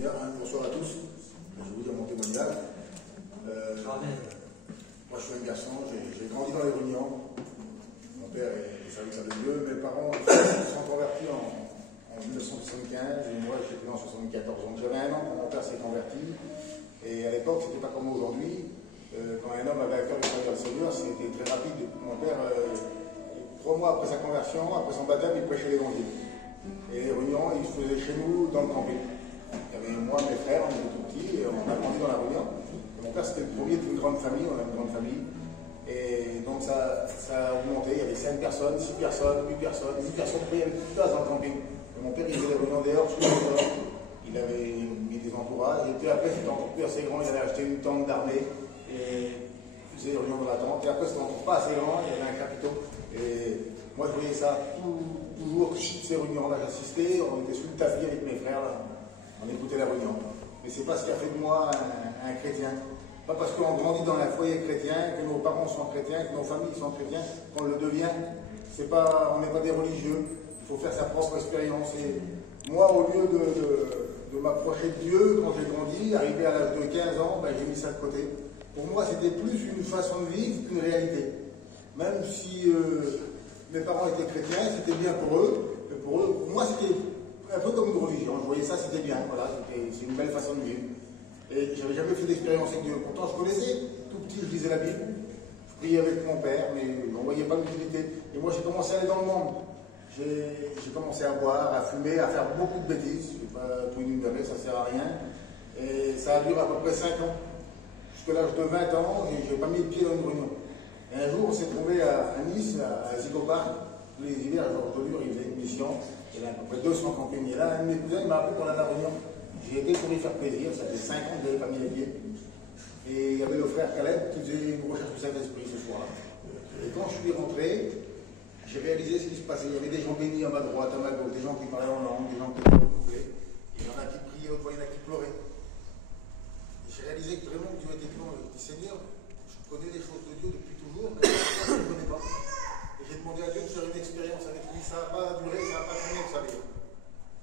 Bien, bonsoir à tous. Je vais vous dire mon témoignage. Moi, je suis un garçon, j'ai grandi dans les Rugnans. Mon père est serviteur de Dieu. Mes parents se sont convertis en 1975 et moi, j'étais en 74. Donc, j'avais un an quand mon père s'est converti. Et à l'époque, c'était pas comme aujourd'hui. Quand un homme avait à cœur de servir le Seigneur, c'était très rapide. Mon père, 3 mois après sa conversion, après son baptême, il prêchait l'évangile. Et les Rugnans, ils se faisaient chez nous dans le camping. Il y avait moi, mes frères, on était tout petits, et on a grandi dans la Réunion. Mon père, c'était le premier d'une grande famille, on a une grande famille. Et donc ça a augmenté, il y avait 5 personnes, 6 personnes, 8 personnes, 10 personnes, il y avait toute place dans le camping. Et mon père, il faisait les Réunions dehors, sous le dehors. Il avait mis des entourages, et puis après, c'était encore plus assez grand, il avait acheté une tente d'armée, et il faisait les Réunions dans la tente. Et après, c'était encore pas assez grand, il y avait un chapiteau. Et moi, je voyais ça toujours, ces Réunions-là, j'assistais, on était sous le tapis avec mes frères, là. On écoutait la Réunion. Mais c'est pas ce qui a fait de moi un chrétien. Pas parce qu'on grandit dans un foyer chrétien, que nos parents sont chrétiens, que nos familles sont chrétiens, qu'on le devient. On n'est pas des religieux. Il faut faire sa propre expérience. Et moi, au lieu de m'approcher de Dieu, quand j'ai grandi, arrivé à l'âge de 15 ans, ben, j'ai mis ça de côté. Pour moi, c'était plus une façon de vivre qu'une réalité. Même si mes parents étaient chrétiens, c'était bien pour eux. Mais pour moi, c'était un peu comme une religion. Je voyais ça, c'était bien. Voilà, c'est une belle façon de vivre. Et j'avais jamais fait d'expérience avec Dieu. Pourtant, je connaissais. Tout petit, je lisais la Bible. Je priais avec mon père, mais je n'en voyais pas l'utilité. Et moi, j'ai commencé à aller dans le monde. J'ai commencé à boire, à fumer, à faire beaucoup de bêtises. Je ne vais pas tout énumérer, ça ne sert à rien. Et ça a duré à peu près 5 ans. Jusqu'à l'âge de 20 ans, et je n'ai pas mis le pied dans une réunion. Et un jour, on s'est trouvé à Nice, à Zico-Park. Tous les hivers, Georges Delure, il faisait une mission. Il y avait à peu près 200 campings. Et là, un de mes cousins m'a appelé pour la réunion. J'y étais pour lui faire plaisir. Ça faisait 5 ans que je n'avais pas mis les pieds. Et il y avait le frère Caleb qui faisait une recherche du Saint-Esprit ce soir-là. Et quand je suis rentré, j'ai réalisé ce qui se passait. Il y avait des gens bénis à ma droite, à ma gauche, des gens qui parlaient en langue, des gens qui étaient renouvelés. Il y en a qui priaient, il y en a qui pleuraient. Et j'ai réalisé que vraiment Dieu était grand. Je dis Seigneur, je connais les choses de Dieu depuis toujours, mais je ne connais pas. Et j'ai demandé à Dieu de faire une expérience avec lui. Ça n'a pas duré, ça n'a pas tourné, vous savez.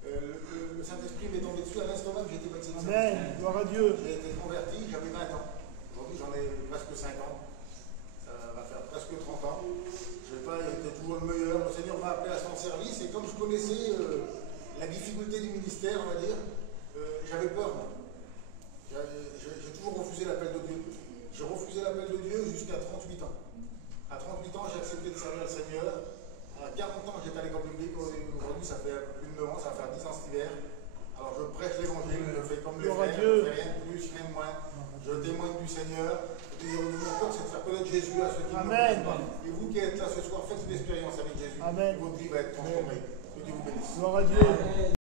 Le Saint-Esprit m'est tombé dessus à l'instant même, j'ai été baptisé. Amen, gloire à Dieu. J'ai été converti, j'avais 20 ans. Aujourd'hui, j'en ai presque 50. Ça va faire presque 30 ans. Je n'ai pas été toujours le meilleur. Le Seigneur m'a appelé à son service et comme je connaissais la difficulté du ministère, on va dire, j'avais peur. J'ai toujours refusé l'appel de Dieu. J'ai refusé l'appel de Dieu jusqu'à 38 ans. À 38 ans, j'ai accepté de servir le Seigneur. À 40 ans, j'étais à l'école publique. Aujourd'hui, ça fait plus de 9 ans, ça va faire 10 ans cet hiver. Alors, je prêche l'évangile, je fais comme les frères, je ne fais rien de plus, rien de moins. Je témoigne du Seigneur. Et mon cœur, c'est de faire connaître Jésus à ceux qui ne le connaissent pas. Et vous qui êtes là ce soir, faites une expérience avec Jésus. Amen. Et votre vie va être transformée. Que Dieu vous bénisse. Gloire à Dieu.